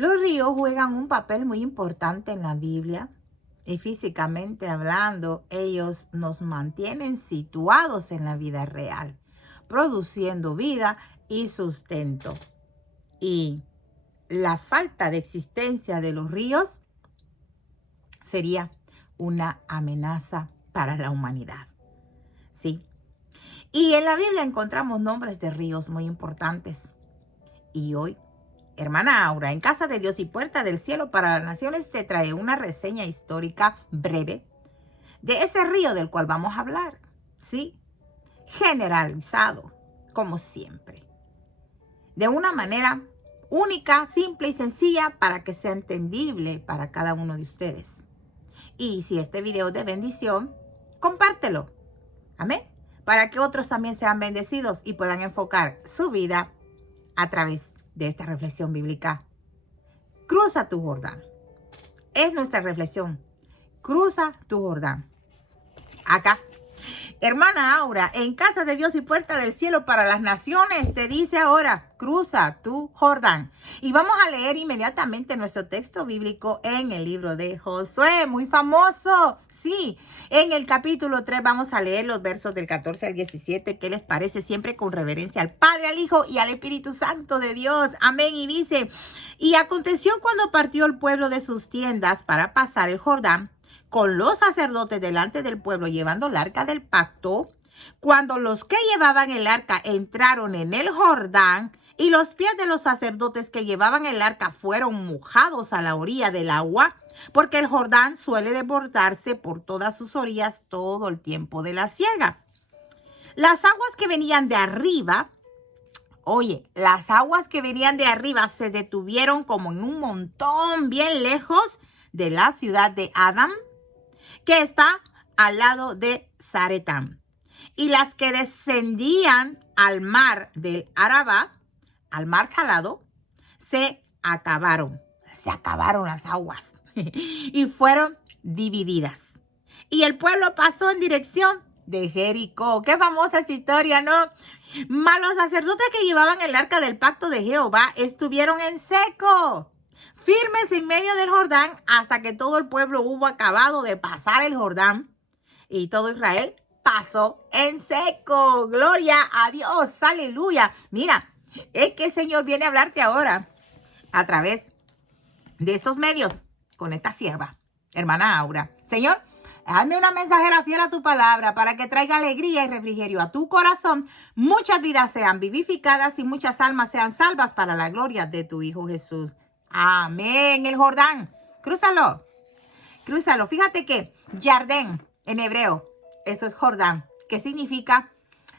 Los ríos juegan un papel muy importante en la Biblia y físicamente hablando, ellos nos mantienen situados en la vida real, produciendo vida y sustento. Y la falta de existencia de los ríos sería una amenaza para la humanidad. Sí. Y en la Biblia encontramos nombres de ríos muy importantes. Y hoy, hermana Aura, en Casa de Dios y Puerta del Cielo para las Naciones, te trae una reseña histórica breve de ese río del cual vamos a hablar. Sí, generalizado, como siempre. De una manera única, simple y sencilla para que sea entendible para cada uno de ustedes. Y si este video es de bendición, compártelo. Amén. Para que otros también sean bendecidos y puedan enfocar su vida a través de esta reflexión bíblica. Cruza tu Jordán. Es nuestra reflexión. Cruza tu Jordán. Acá. Hermana Aura, en Casa de Dios y Puerta del Cielo para las Naciones, te dice ahora, cruza tu Jordán. Y vamos a leer inmediatamente nuestro texto bíblico en el libro de Josué, muy famoso. Sí, en el capítulo 3 vamos a leer los versos del 14 al 17. ¿Qué les parece? Siempre con reverencia al Padre, al Hijo y al Espíritu Santo de Dios. Amén. Y dice, y aconteció cuando partió el pueblo de sus tiendas para pasar el Jordán, con los sacerdotes delante del pueblo llevando el arca del pacto, cuando los que llevaban el arca entraron en el Jordán y los pies de los sacerdotes que llevaban el arca fueron mojados a la orilla del agua, porque el Jordán suele desbordarse por todas sus orillas todo el tiempo de la siega. Las aguas que venían de arriba, las aguas que venían de arriba se detuvieron como en un montón bien lejos de la ciudad de Adam, que está al lado de Zaretán. Y las que descendían al mar del Arabá, al mar salado, se acabaron. Se acabaron las aguas y fueron divididas. Y el pueblo pasó en dirección de Jericó. Qué famosa esa historia, ¿no? Mas los sacerdotes que llevaban el arca del pacto de Jehová estuvieron en seco, firmes en medio del Jordán, hasta que todo el pueblo hubo acabado de pasar el Jordán y todo Israel pasó en seco. Gloria a Dios, aleluya. Mira, es que el Señor viene a hablarte ahora a través de estos medios con esta sierva, hermana Aura. Señor, hazme una mensajera fiel a tu palabra para que traiga alegría y refrigerio a tu corazón. Muchas vidas sean vivificadas y muchas almas sean salvas para la gloria de tu Hijo Jesús. Amén. El Jordán. Crúzalo. Crúzalo. Fíjate que Jardén en hebreo, eso es Jordán, que significa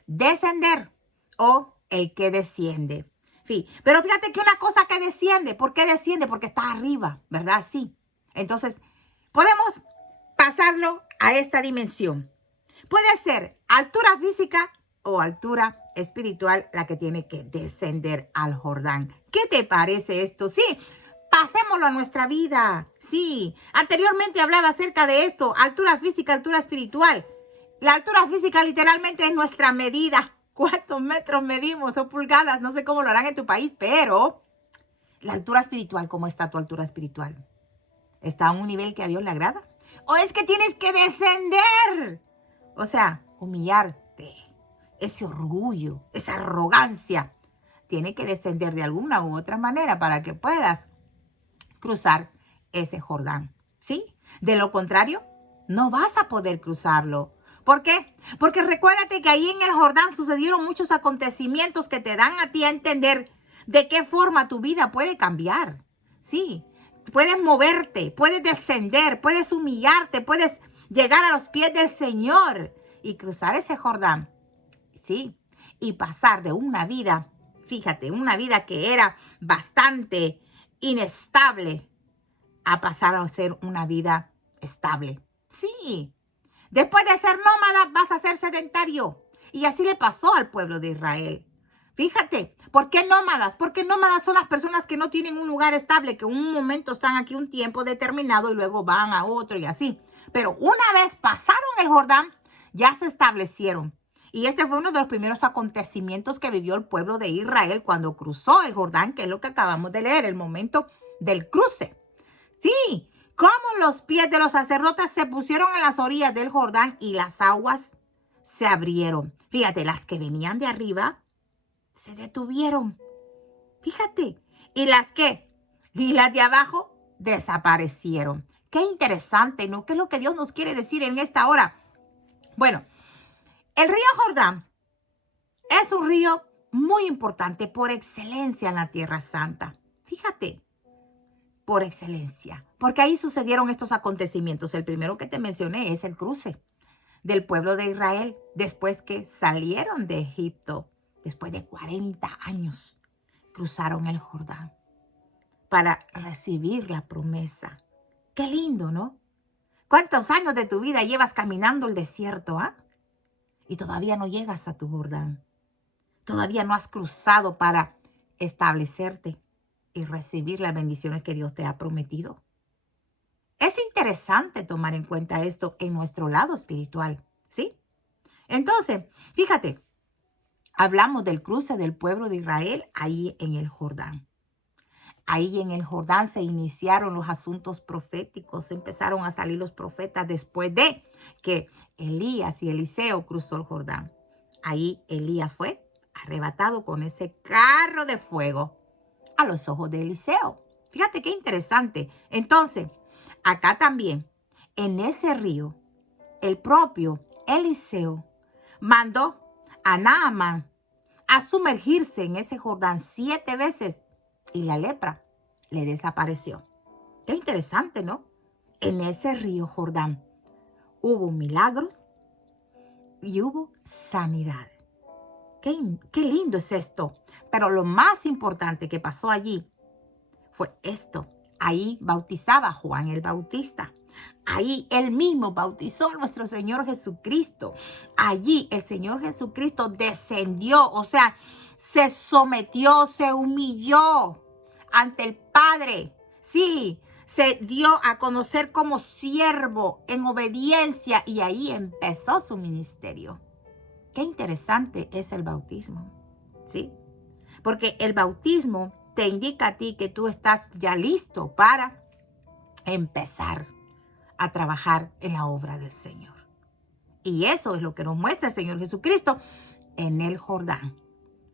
descender o el que desciende. Pero fíjate que una cosa que desciende, ¿por qué desciende? Porque está arriba, ¿verdad? Sí. Entonces, podemos pasarlo a esta dimensión. Puede ser altura física o altura espiritual la que tiene que descender al Jordán. ¿Qué te parece esto? Sí. Pasémoslo a nuestra vida. Sí, anteriormente hablaba acerca de esto, altura física, altura espiritual. La altura física literalmente es nuestra medida. ¿Cuántos metros medimos o pulgadas? No sé cómo lo harán en tu país, pero la altura espiritual, ¿cómo está tu altura espiritual? ¿Está a un nivel que a Dios le agrada? ¿O es que tienes que descender? O sea, humillarte, ese orgullo, esa arrogancia, tiene que descender de alguna u otra manera para que puedas cruzar ese Jordán, ¿sí? De lo contrario, no vas a poder cruzarlo. ¿Por qué? Porque recuérdate que ahí en el Jordán sucedieron muchos acontecimientos que te dan a ti a entender de qué forma tu vida puede cambiar. Sí, puedes moverte, puedes descender, puedes humillarte, puedes llegar a los pies del Señor y cruzar ese Jordán. Sí, y pasar de una vida, fíjate, una vida que era bastante inestable a pasar a ser una vida estable. Sí, después de ser nómada vas a ser sedentario. Y así le pasó al pueblo de Israel. Fíjate, ¿por qué nómadas? Porque nómadas son las personas que no tienen un lugar estable, que un momento están aquí un tiempo determinado y luego van a otro y así. Pero una vez pasaron el Jordán, ya se establecieron. Y este fue uno de los primeros acontecimientos que vivió el pueblo de Israel cuando cruzó el Jordán, que es lo que acabamos de leer, el momento del cruce. Sí, como los pies de los sacerdotes se pusieron en las orillas del Jordán y las aguas se abrieron. Fíjate, las que venían de arriba se detuvieron. Fíjate. Y las de abajo desaparecieron. Qué interesante, ¿no? ¿Qué es lo que Dios nos quiere decir en esta hora? Bueno, el río Jordán es un río muy importante por excelencia en la Tierra Santa. Fíjate, por excelencia, porque ahí sucedieron estos acontecimientos. El primero que te mencioné es el cruce del pueblo de Israel después que salieron de Egipto, después de 40 años, cruzaron el Jordán para recibir la promesa. Qué lindo, ¿no? ¿Cuántos años de tu vida llevas caminando el desierto, ah? Y todavía no llegas a tu Jordán. Todavía no has cruzado para establecerte y recibir las bendiciones que Dios te ha prometido. Es interesante tomar en cuenta esto en nuestro lado espiritual, ¿sí? Entonces, fíjate, hablamos del cruce del pueblo de Israel ahí en el Jordán. Ahí en el Jordán se iniciaron los asuntos proféticos, empezaron a salir los profetas después de que Elías y Eliseo cruzó el Jordán. Ahí Elías fue arrebatado con ese carro de fuego a los ojos de Eliseo. Fíjate qué interesante. Entonces, acá también, en ese río, el propio Eliseo mandó a Naamán a sumergirse en ese Jordán 7 veces y la lepra le desapareció. Qué interesante, ¿no? En ese río Jordán hubo milagros y hubo sanidad. Qué lindo es esto. Pero lo más importante que pasó allí fue esto. Ahí bautizaba Juan el Bautista. Ahí él mismo bautizó a nuestro Señor Jesucristo. Allí el Señor Jesucristo descendió, o sea, se sometió, se humilló ante el Padre. Sí, se dio a conocer como siervo en obediencia y ahí empezó su ministerio. Qué interesante es el bautismo, ¿sí? Porque el bautismo te indica a ti que tú estás ya listo para empezar a trabajar en la obra del Señor. Y eso es lo que nos muestra el Señor Jesucristo en el Jordán.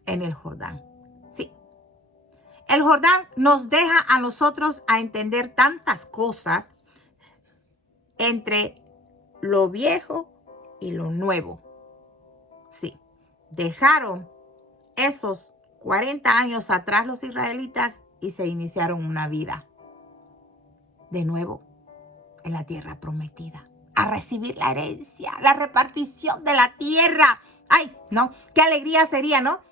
En el Jordán, sí. El Jordán nos deja a nosotros a entender tantas cosas entre lo viejo y lo nuevo. Sí, dejaron esos 40 años atrás los israelitas y se iniciaron una vida de nuevo en la tierra prometida, a recibir la herencia, la repartición de la tierra. Ay, no, qué alegría sería, ¿no?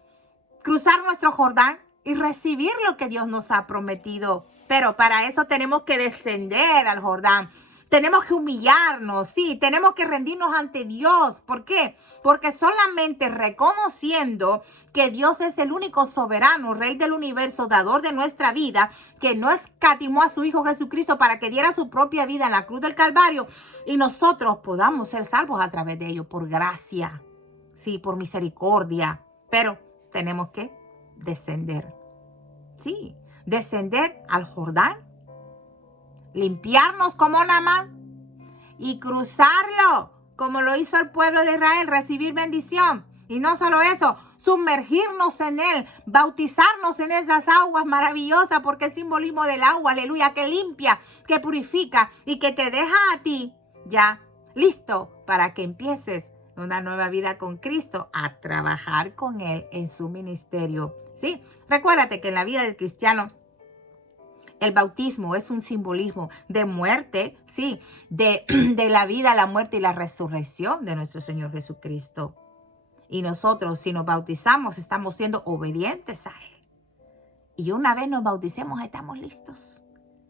Cruzar nuestro Jordán y recibir lo que Dios nos ha prometido. Pero para eso tenemos que descender al Jordán. Tenemos que humillarnos, sí, tenemos que rendirnos ante Dios. ¿Por qué? Porque solamente reconociendo que Dios es el único soberano, Rey del universo, dador de nuestra vida, que no escatimó a su Hijo Jesucristo para que diera su propia vida en la cruz del Calvario y nosotros podamos ser salvos a través de ello, por gracia, sí, por misericordia. Pero tenemos que descender, sí, descender al Jordán, limpiarnos como Naamán y cruzarlo como lo hizo el pueblo de Israel, recibir bendición. Y no solo eso, sumergirnos en él, bautizarnos en esas aguas maravillosas, porque es simbolismo del agua, aleluya, que limpia, que purifica y que te deja a ti ya listo para que empieces una nueva vida con Cristo, a trabajar con él en su ministerio. Sí, recuérdate que en la vida del cristiano el bautismo es un simbolismo de muerte, sí, de la vida, la muerte y la resurrección de nuestro Señor Jesucristo. Y nosotros, si nos bautizamos, estamos siendo obedientes a Él. Y una vez nos bauticemos, estamos listos,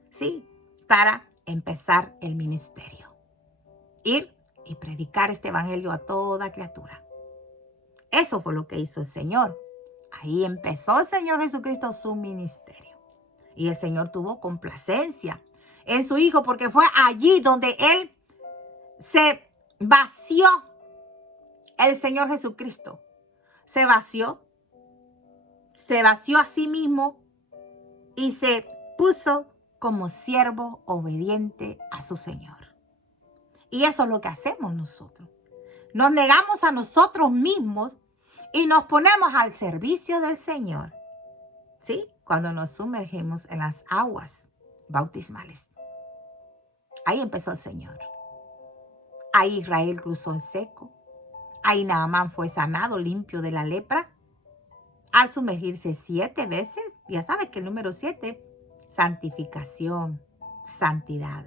sí, para empezar el ministerio. Ir y predicar este evangelio a toda criatura. Eso fue lo que hizo el Señor. Ahí empezó el Señor Jesucristo su ministerio. Y el Señor tuvo complacencia en su Hijo, porque fue allí donde Él se vació. El Señor Jesucristo se vació a sí mismo y se puso como siervo obediente a su Señor. Y eso es lo que hacemos nosotros. Nos negamos a nosotros mismos y nos ponemos al servicio del Señor. ¿Sí? Cuando nos sumergimos en las aguas bautismales. Ahí empezó el Señor. Ahí Israel cruzó en seco. Ahí Naamán fue sanado, limpio de la lepra. Al sumergirse 7 veces, ya sabes que el número 7, santificación, santidad.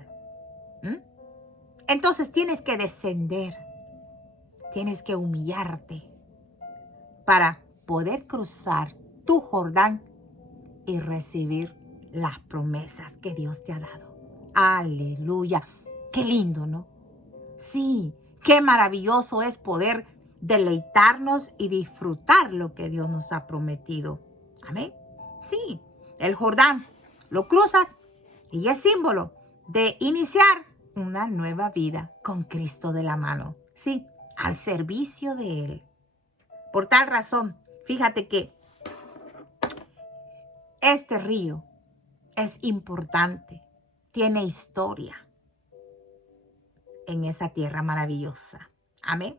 Entonces tienes que descender, tienes que humillarte para poder cruzar tu Jordán y recibir las promesas que Dios te ha dado. Aleluya. Qué lindo, ¿no? Sí, qué maravilloso es poder deleitarnos y disfrutar lo que Dios nos ha prometido. Amén. Sí, el Jordán lo cruzas y es símbolo de iniciar una nueva vida con Cristo de la mano. Sí, al servicio de Él. Por tal razón, fíjate que este río es importante, tiene historia en esa tierra maravillosa. Amén.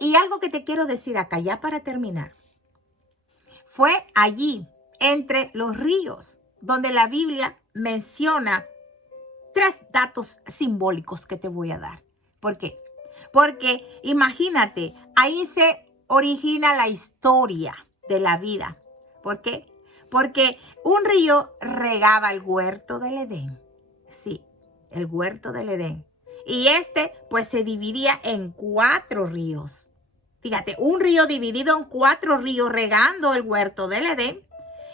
Y algo que te quiero decir acá, ya para terminar, fue allí, entre los ríos, donde la Biblia menciona 3 datos simbólicos que te voy a dar. ¿Por qué? Porque imagínate, ahí se origina la historia de la vida. ¿Por qué? Porque un río regaba el huerto del Edén. Sí, el huerto del Edén. Y pues se dividía en 4 ríos. Fíjate, un río dividido en 4 ríos regando el huerto del Edén.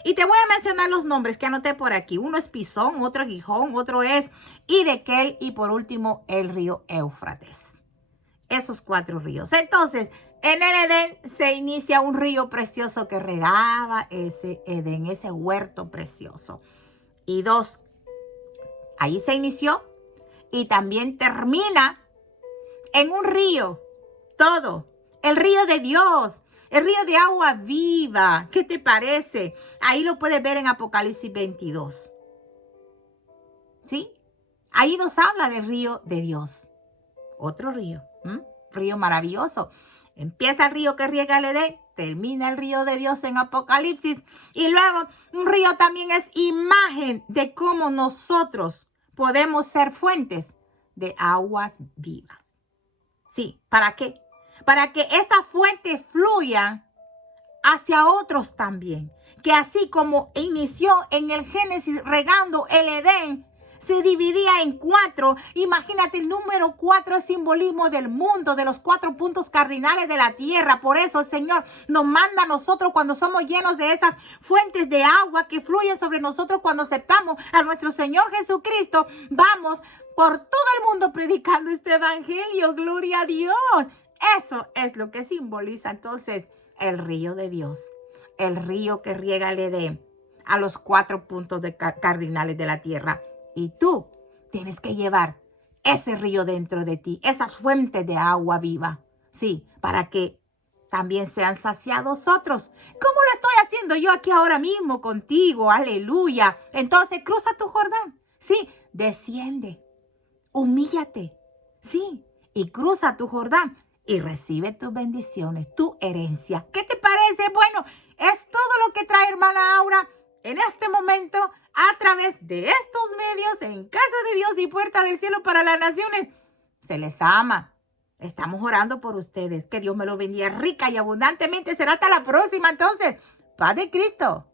Y te voy a mencionar los nombres que anoté por aquí. Uno es Pisón, otro Gijón, otro es Hidekel y por último el río Éufrates. Esos 4 ríos. Entonces, en el Edén se inicia un río precioso que regaba ese Edén, ese huerto precioso. Y 2, ahí se inició y también termina en un río, todo. El río de Dios, el río de agua viva. ¿Qué te parece? Ahí lo puedes ver en Apocalipsis 22. ¿Sí? Ahí nos habla del río de Dios. Otro río, río maravilloso. Empieza el río que riega el Edén, termina el río de Dios en Apocalipsis. Y luego un río también es imagen de cómo nosotros podemos ser fuentes de aguas vivas. Sí, ¿para qué? Para que esta fuente fluya hacia otros también. Que así como inició en el Génesis regando el Edén, se dividía en 4. Imagínate, el número 4 es simbolismo del mundo, de los 4 puntos cardinales de la tierra. Por eso el Señor nos manda a nosotros cuando somos llenos de esas fuentes de agua que fluyen sobre nosotros cuando aceptamos a nuestro Señor Jesucristo. Vamos por todo el mundo predicando este evangelio. Gloria a Dios. Eso es lo que simboliza entonces el río de Dios, el río que riega el Edén a los 4 puntos cardinales de la tierra. Y tú tienes que llevar ese río dentro de ti, esas fuentes de agua viva, sí, para que también sean saciados otros. ¿Cómo lo estoy haciendo yo aquí ahora mismo contigo? Aleluya. Entonces cruza tu Jordán, sí, desciende, humíllate, sí, y cruza tu Jordán. Y recibe tus bendiciones, tu herencia. ¿Qué te parece? Bueno, es todo lo que trae hermana Aura en este momento a través de estos medios en Casa de Dios y Puerta del Cielo para las Naciones. Se les ama. Estamos orando por ustedes. Que Dios me lo bendiga rica y abundantemente. Será hasta la próxima entonces. Paz de Cristo.